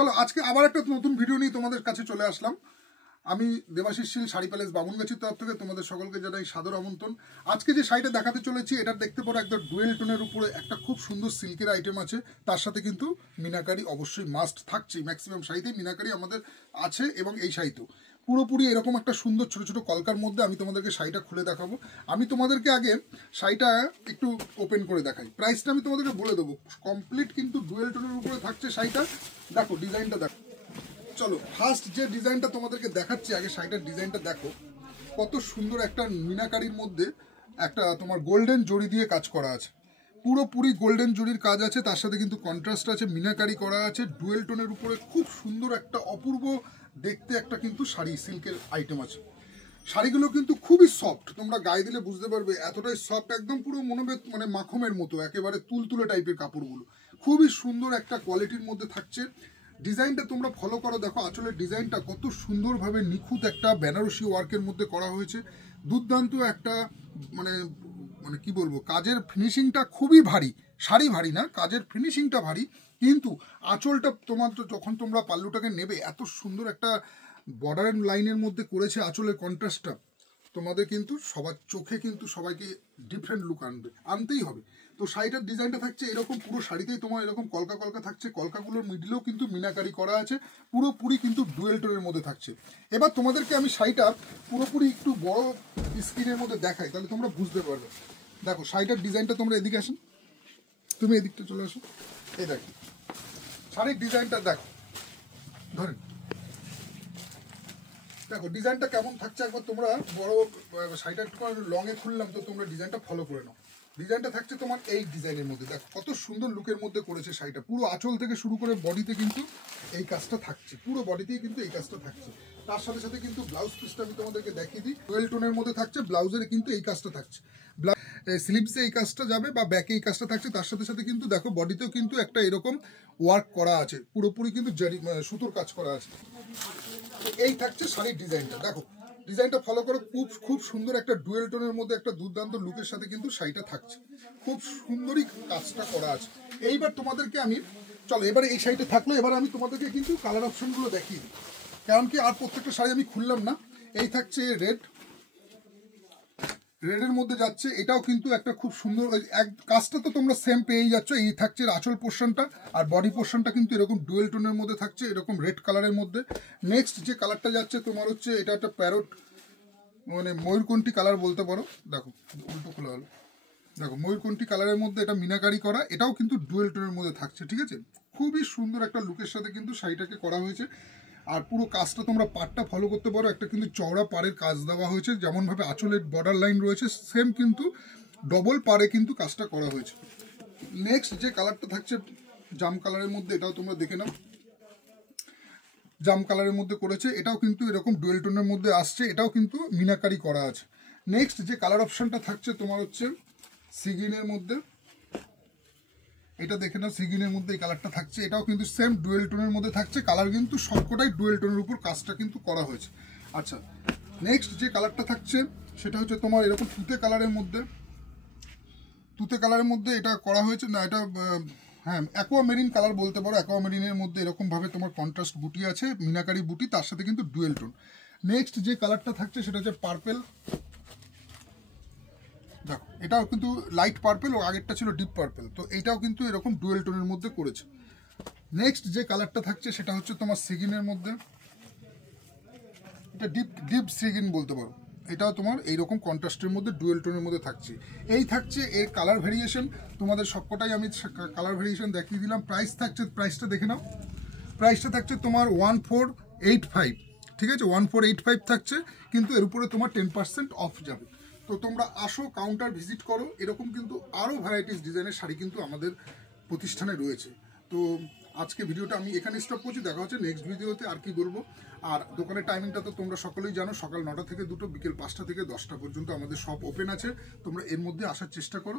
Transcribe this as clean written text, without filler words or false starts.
চলো আজকে আবার একটা নতুন ভিডিও নিয়ে তোমাদের কাছে চলে আসলাম। আমি দেবাশিস শীল শাড়ি প্যালেস বামুনগাছির তরফ থেকে তোমাদের সকলকে জানাই সাদর আমন্ত্রণ। আজকে যে শাড়িটা দেখাতে চলেছি এটা দেখতে পারো একদম ডুয়েল টোনের উপরে একটা খুব সুন্দর সিল্কের আইটেম আছে, তার সাথে কিন্তু মিনাকারি অবশ্যই মাস্ট থাকছে। ম্যাক্সিমাম শাড়িতেই মিনাকারি আমাদের আছে এবং এই শাড়িতেও পুরোপুরি এরকম একটা সুন্দর ছোট ছোট কলকার মধ্যে আমি তোমাদেরকে শাড়িটা খুলে দেখাবো। আমি তোমাদেরকে আগে শাড়িটা একটু ওপেন করে দেখাই, প্রাইসটা আমি তোমাদেরকে বলে দেবো। কমপ্লিট কিন্তু ডুয়েল টোনের উপরে থাকছে শাড়িটা। দেখো ডিজাইনটা দেখো। চলো ফার্স্ট যে ডিজাইনটা তোমাদেরকে দেখাচ্ছি, আগে শাড়িটার ডিজাইনটা দেখো। কত সুন্দর একটা মিনাকারির মধ্যে একটা তোমার গোল্ডেন জড়ি দিয়ে কাজ করা আছে, পুরোপুরি গোল্ডেন জরির কাজ আছে, তার সাথে কিন্তু কন্ট্রাস্ট আছে, মিনাকারি করা আছে ডুয়েল টোনের উপরে। খুব সুন্দর একটা অপূর্ব দেখতে একটা কিন্তু শাড়ি সিল্কের আইটেম আছে। শাড়িগুলো কিন্তু খুবই সফট, তোমরা গায়ে দিলে বুঝতে পারবে এতটাই সফট, একদম পুরো মনে হবে মানে মাখনের মতো, একেবারে তুলতুলে টাইপের কাপড়গুলো। খুবই সুন্দর একটা কোয়ালিটির মধ্যে থাকছে। ডিজাইনটা তোমরা ফলো করো, দেখো আঁচলের ডিজাইনটা কত সুন্দরভাবে নিখুঁত একটা বেনারসি ওয়ার্কের মধ্যে করা হয়েছে। দুর্দান্ত একটা মানে মানে কি বলবো, কাজের ফিনিশিংটা খুবই ভারী। শাড়ি ভারী না, কাজের ফিনিশিংটা ভারী, কিন্তু আঁচলটা তোমার যখন তোমরা পাল্লুটাকে নেবে এত সুন্দর একটা বর্ডার লাইনের মধ্যে করেছে আঁচলের কন্ট্রাস্টটা, তোমাদের কিন্তু সবার চোখে কিন্তু সবাইকে ডিফারেন্ট লুক আনতেই হবে। তো শাড়িটার ডিজাইনটা থাকছে এরকম, পুরো শাড়িতেই তোমার এরকম কলকা কলকা থাকছে, কলকাগুলোর মিডিলেও কিন্তু মিনাকারি করা আছে, পুরোপুরি কিন্তু ডুয়েল টোনের মধ্যে থাকছে। এবার তোমাদেরকে আমি শাড়িটা পুরোপুরি একটু বড় স্ক্রিনের মধ্যে দেখাই, তাহলে তোমরা বুঝতে পারবে। দেখো শাড়িটার ডিজাইনটা, তোমরা এদিকে আসো, তুমি এদিকটা চলে আসো, এই দেখো শাড়ির ডিজাইনটা দেখো, ধরেন দেখো ডিজাইনটা কেমন থাকছে একবার তোমরা। বড় শাড়িটা একটু লংয়ে খুললাম, তো তোমরা ডিজাইনটা ফলো করে নাও। ডিজাইনটা থাকছে তোমার এই ডিজাইনের মধ্যে, দেখো কত সুন্দর লুকের মধ্যে করেছে শাড়িটা। পুরো আঁচল থেকে শুরু করে বডিতে কিন্তু এই কাজটা থাকছে, পুরো বডিতেই কিন্তু এই কাজটা থাকছে। তার সাথে সাথে কিন্তু ব্লাউজ পিসটা আমি তোমাদেরকে দেখিয়ে দিই, ডুয়েল টোনের মধ্যে থাকছে, ব্লাউজের কিন্তু এই কাজটা থাকছে, স্লিভসে এই কাজটা যাবে বা ব্যাকে এই কাজটা থাকছে। তার সাথে সাথে কিন্তু দেখো বডিতেও কিন্তু একটা এরকম ওয়ার্ক করা আছে, পুরোপুরি কিন্তু সুতোর কাজ করা আছে। এই থাকছে শাড়ির ডিজাইনটা, দেখো ডিজাইনটা ফলো করো। খুব খুব সুন্দর একটা ডুয়েল টোনের মধ্যে একটা দুর্দান্ত লুকের সাথে কিন্তু শাড়িটা থাকছে, খুব সুন্দরই কাজটা করা আছে। এইবার তোমাদেরকে আমি চলো এবারে এই শাড়িটা থাকলো, এবার আমি তোমাদেরকে কিন্তু কালার অপশনগুলো দেখিয়ে দিই, কারণ কি আর প্রত্যেকটা শাড়ি আমি খুললাম না। এই থাকছে রেডের মধ্যে যাচ্ছে, এটাও কিন্তু একটা খুব সুন্দর এক কাজটা, তো তোমরা সেম পেয়েই যাচ্ছ। এই থাকছে আঁচল পোর্শনটা, আর বডি পোর্শনটা কিন্তু এরকম ডুয়েল টোনের মধ্যে থাকছে, এরকম রেড কালারের মধ্যে। নেক্সট যে কালারটা যাচ্ছে তোমার হচ্ছে এটা একটা প্যারট মানে ময়ূরকণ্ঠী কালার বলতে পারো। দেখো উল্টো খোলা হলো, দেখো ময়ূরকণ্ঠী কালারের মধ্যে এটা মিনাকারি করা, এটাও কিন্তু ডুয়েল টোনের মধ্যে থাকছে, ঠিক আছে। খুবই সুন্দর একটা লুকের সাথে কিন্তু শাড়িটাকে করা হয়েছে। আর পুরো কাজটা তোমরা পাড়টা ফলো করতে পারো, একটা কিন্তু চওড়া পাড়ের কাজ দেওয়া হয়েছে, যেমনভাবে আঁচলের বর্ডার লাইন রয়েছে সেম কিন্তু ডবল পাড়ে কিন্তু কাজটা করা হয়েছে। নেক্সট যে কালারটা থাকছে জাম কালারের মধ্যে, এটাও তোমরা দেখে নাও, জাম কালারের মধ্যে করেছে, এটাও কিন্তু এরকম ডুয়েল টোনের মধ্যে আসছে, এটাও কিন্তু মিনাকারি করা আছে। নেক্সট যে কালার অপশনটা থাকছে তোমার হচ্ছে সিগিনের মধ্যে, এটা দেখে নাও, সিগিনের মধ্যে এই কালারটা থাকছে, এটাও কিন্তু সেম ডুয়েল টোনের মধ্যে থাকছে। কালার কিন্তু সবকটাই ডুয়েল টোনের উপর কাজটা কিন্তু করা হয়েছে। আচ্ছা নেক্সট যে কালারটা থাকছে সেটা হচ্ছে তোমার এরকম তুতে কালারের মধ্যে এটা করা হয়েছে না, এটা হ্যাঁ অ্যাকোয়া মেরিন কালার বলতে পারো। অ্যাকোয়া মেরিনের মধ্যে এরকম ভাবে তোমার কন্ট্রাস্ট বুটি আছে, মিনাকারি বুটি, তার সাথে কিন্তু ডুয়েল টোন। নেক্সট যে কালারটা থাকছে সেটা হচ্ছে পার্পেল, দেখো এটাও কিন্তু লাইট পার্পেল, ও আগেরটা ছিল ডিপ পার্পেল, তো এটাও কিন্তু এরকম ডুয়েল টোনের মধ্যে করেছে। নেক্সট যে কালারটা থাকছে সেটা হচ্ছে তোমার সিগিনের মধ্যে, এটা ডিপ সিগিন বলতে পারো, এটাও তোমার এইরকম কন্ট্রাস্টের মধ্যে ডুয়েল টোনের মধ্যে থাকছে। এই থাকছে এর কালার ভেরিয়েশন, তোমাদের সবকটাই আমি কালার ভেরিয়েশন দেখিয়ে দিলাম। প্রাইস থাকছে, প্রাইসটা দেখে নাও, প্রাইসটা থাকছে তোমার 1485, ঠিক আছে 1485 থাকছে, কিন্তু এর উপরে তোমার 10% অফ যাবে। তো তোমরা আসো, কাউন্টার ভিজিট করো, এরকম কিন্তু আরও ভ্যারাইটিস ডিজাইনের শাড়ি কিন্তু আমাদের প্রতিষ্ঠানে রয়েছে। তো আজকে ভিডিওটা আমি এখানে স্টপ করছি, দেখা হচ্ছে নেক্সট ভিডিওতে। আর কি বলবো, আর দোকানের টাইমিংটা তো তোমরা সকলেই জানো, সকাল 9টা থেকে 2টো, বিকেল 5টা থেকে 10টা পর্যন্ত আমাদের শপ ওপেন আছে। তোমরা এর মধ্যে আসার চেষ্টা করো।